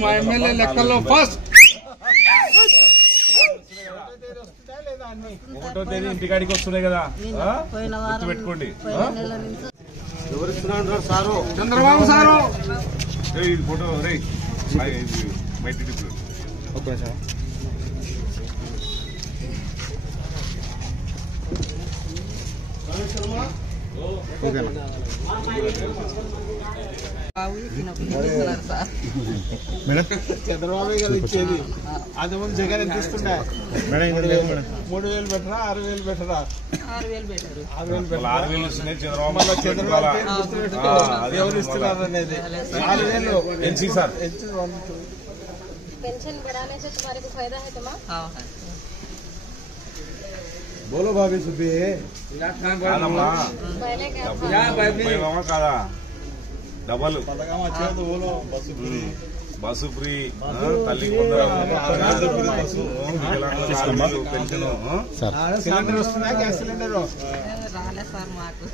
మా ఎమ్మెల్యే లెక్కల్లో ఫస్ట్. ఒకటో తేదీ ఇంటికాడికి వస్తున్నాయి కదా, గుర్తు పెట్టుకోండి. ఎవరు సారు? చంద్రబాబు సారు. ఇది ఫోటో రే బయట ఓకే సార్. చంద్రబాబు గారు ఇచ్చేది అది ముందు జగన్ ఎంత ఇస్తుండే? 3,000 బెటరా 6,000 బెటరా? 6,000 ఇస్తున్నాయి చంద్రబాబు. ఎవరు ఇస్తున్నారు అనేది 6,000 సార్. पेंशन बढ़ाने से तुम्हारे को फायदा है तुम्हारा? हाँ है। बोलो भाभी सुबह కదా డబల్ బస్సు ఫ్రీ, తల్లి పెన్షన్. సిలిండర్ వస్తుందా? గ్యాస్ సిలిండర్ రాలే సార్ మాకు.